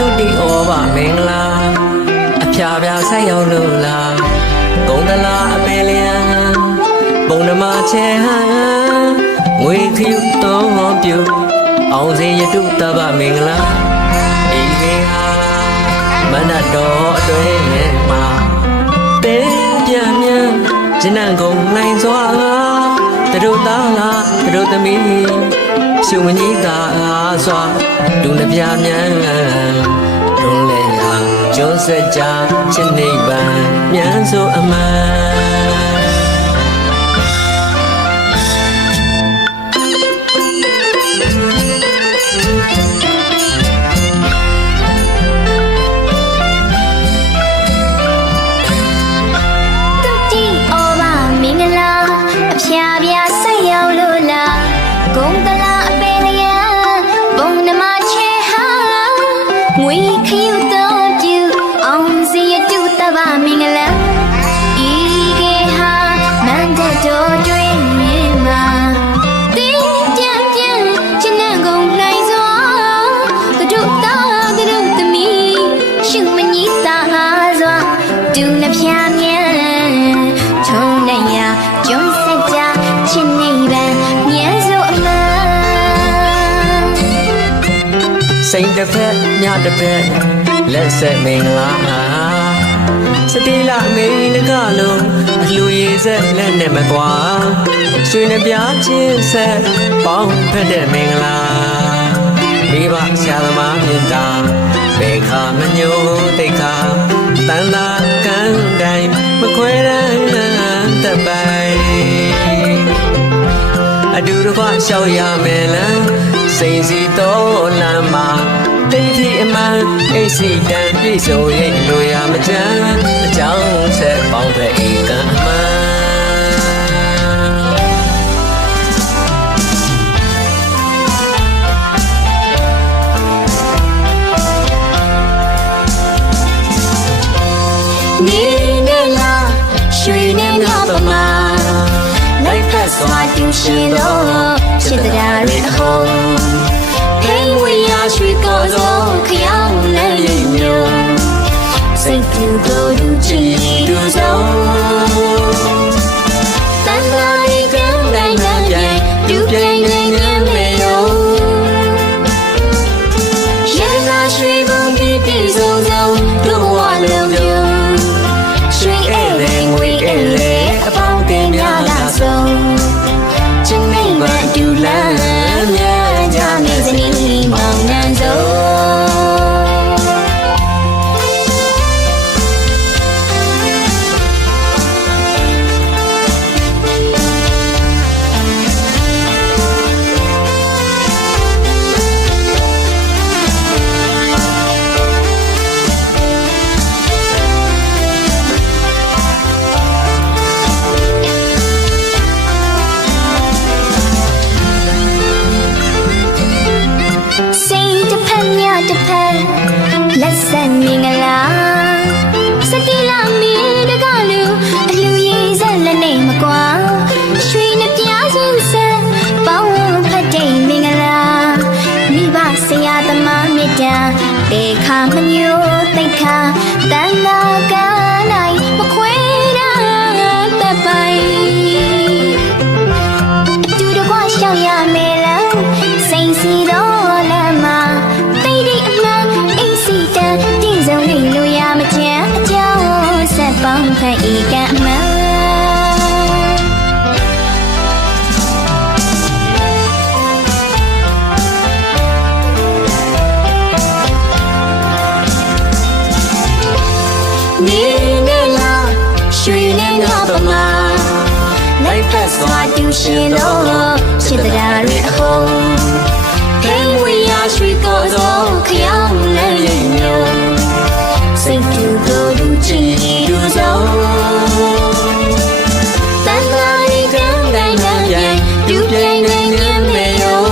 တုတိဩဘမင်္ဂလာအဖျားပြားဆက်ရောက်လို့လားဂုံတလားအပေလျံပုံဓမ္မချေဟံငွေခရုတော်ဟောပြုအောင်စေယတုတဗ္ဗမင်္ဂလာဤခေဟာမနတ်တော်အတွင်းမှာတင်းပြမြန်ဇနံကုန်နိုင်စွာတရုတ်သားလားတရုတ်သမီးရှုံမကြီးသာစွာဒုနှပြမြန်ဒုလေယာကျွန်းဆက်ကြချင်းနိဗ္ဗာန်မြန်ဆိုအမှန်စိန်တစ်ဖက်ညတစ်ဖက်လက်ဆက်မင်္ဂလာစတိလမင်းတကလုံးအလှရည်ဆက်လက်နဲ့မကွာရွှေနှပြချင်းဆက်ပေါင်းဖက်တဲ့မင်္ဂလာမိဘဆရာသမားမြင့်တာဘေခါမညိုတိတ်ခါတန်တာကန်းတိုင်းမခွဲရန်တပိုင်အတူတကွရှောက်ရမယ်လမ်းစိန်စီတော်လမ်းမှာတိတ်ထိအမှန်အိတ်စီတန်ပြည့်စုံရဲ့လိုရမချမ်းအကြောင်းဆက်ပေါင်းတဲ့ဧကအမှန်နေနေလားရွှေနေငါပမာလိုက်ဖက်စွာတူရှင်တော့ချစ်တရားရဲ့အဟုံးဖိမ့်ဝေရရွှေကောသောခရောင်းလည်းရိပ်မျိုးစိတ်တူကိုယ်တူချစ်တူဆုံးတန်လာရဲ့ကံတိုင်းနဲ့ပြိုင်တူပြိုင်နေနေမေယောရဲ့လာရွှေဘုံပြီးပြည့်စုံဆုံးတို့ဝလုံးမျိုးရွှေဧည့်သည်ငွေဧည့်သည်အပေါင်းတင်များလာဆုံးချင်းမိတ်ဝတ်တူလမ်းမြန်ကြနေစနီးမောင်နှံလက်ဆက်မင်္ဂလာစတိလမင်းတကလူအလူရည်ဆက်လက်နေမကွာရွှေနှပြချင်းဆက်ပေါင်းဖတ်တဲ့မင်္ဂလာမိဘဆရာသမားမြတ်တာဘေခါမညိုတိတ်ခါတန်လာကနိုင်မခွဲတာတပ်ပိုင်အတူတကွရှောက်ရမယ်လားစိန်စီတော့လမ်းမှာတိတ်တိတ်အမှန်အိစီတန်ပြည့်စုံနေလို့ရမချမ်းအကြောင်းဆက်ပေါင်းဖက်ဤကံမှန်နေနေလားရွှေနေငါပမာလိုက်ဖက်စွာတူရှင်တော့ချစ်တရားရဲ့အဟုံးဖိမ့်ဝေရရွှေကောသောခရောင်းလည်းရိပ်မျိုးစိတ်တူကိုယ်တူချစ်တူဆုံးတန်လာရဲ့ကံတိုင်းနဲ့ပြိုင်တူပြိုင်နေနေမေယော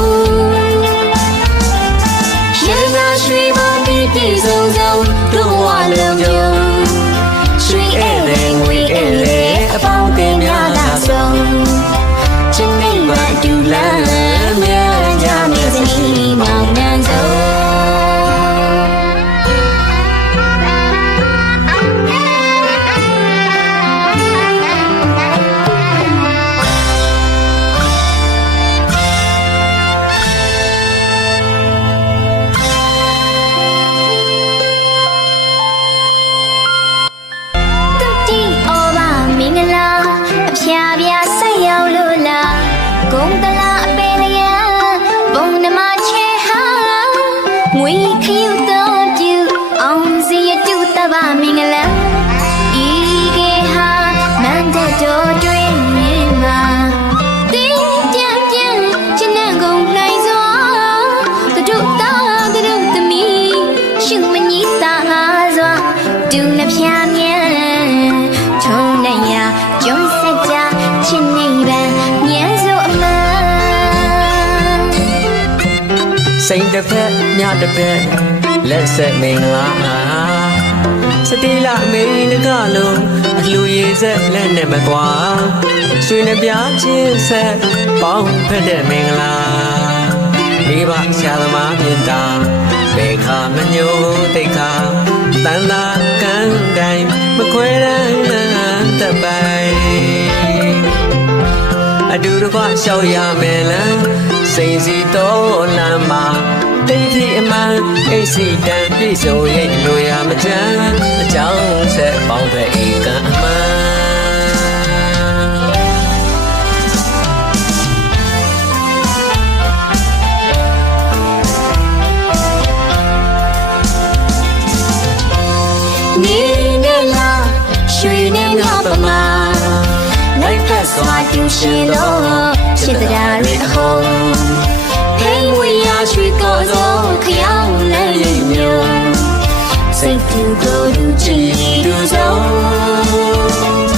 ရဲ့နာရွှေဘုံပြီးပြည့်စုံဆုံးတို့ဝလုံးမျိုးရွှေဧည့်သည်ငွေဧည့်သည်အပေါင်းတင်များလာဆုံးချင်းမိတ်ဝတ်တူလမ်းမြန်ကြနေစနီးမောင်နှံဆုံး တူနှစ်ဖြာမြန်းထုံးနေရကျုံးစက်ကြချင်းနေပန်းမြန်းစို့အမှန် စိန်တစ်ဖက်မြတစ်ဖက်လက်ဆက်မင်္ဂလာစတိလမင်းတကလုံးအလှရည်ဆက်လက်နဲ့မကွာရွှေနှပြချင်းဆက်ပေါင်းဖက်တဲ့မင်္ဂလာမိဘဆရာသမားမြင်တာဘေခါမညိုတိတ်ခါတန်တာကန်းတိုင်းမခွဲရန်တပိုင်အတူတကွရှောက်ရမယ်လားစိန်စီတော်လမ်းမှာတိတ်ထီအမှန်အိတ်စီတန်ပြည့်စုံရိတ်လိုရမချမ်းအကြောင်းဆက်ပေါင်းတဲ့ဧကအမှန်နေနေလားရွှေနေငါပမာလိုက်ဖက်စွာတူရှင်လို့ချစ်တရားရအဟုံးဖိမ့်ဝေရရွှေကောသောခရောင်းလည်းရိပ်မျိုးစိတ်ကူကိုလူချီတူဆုံး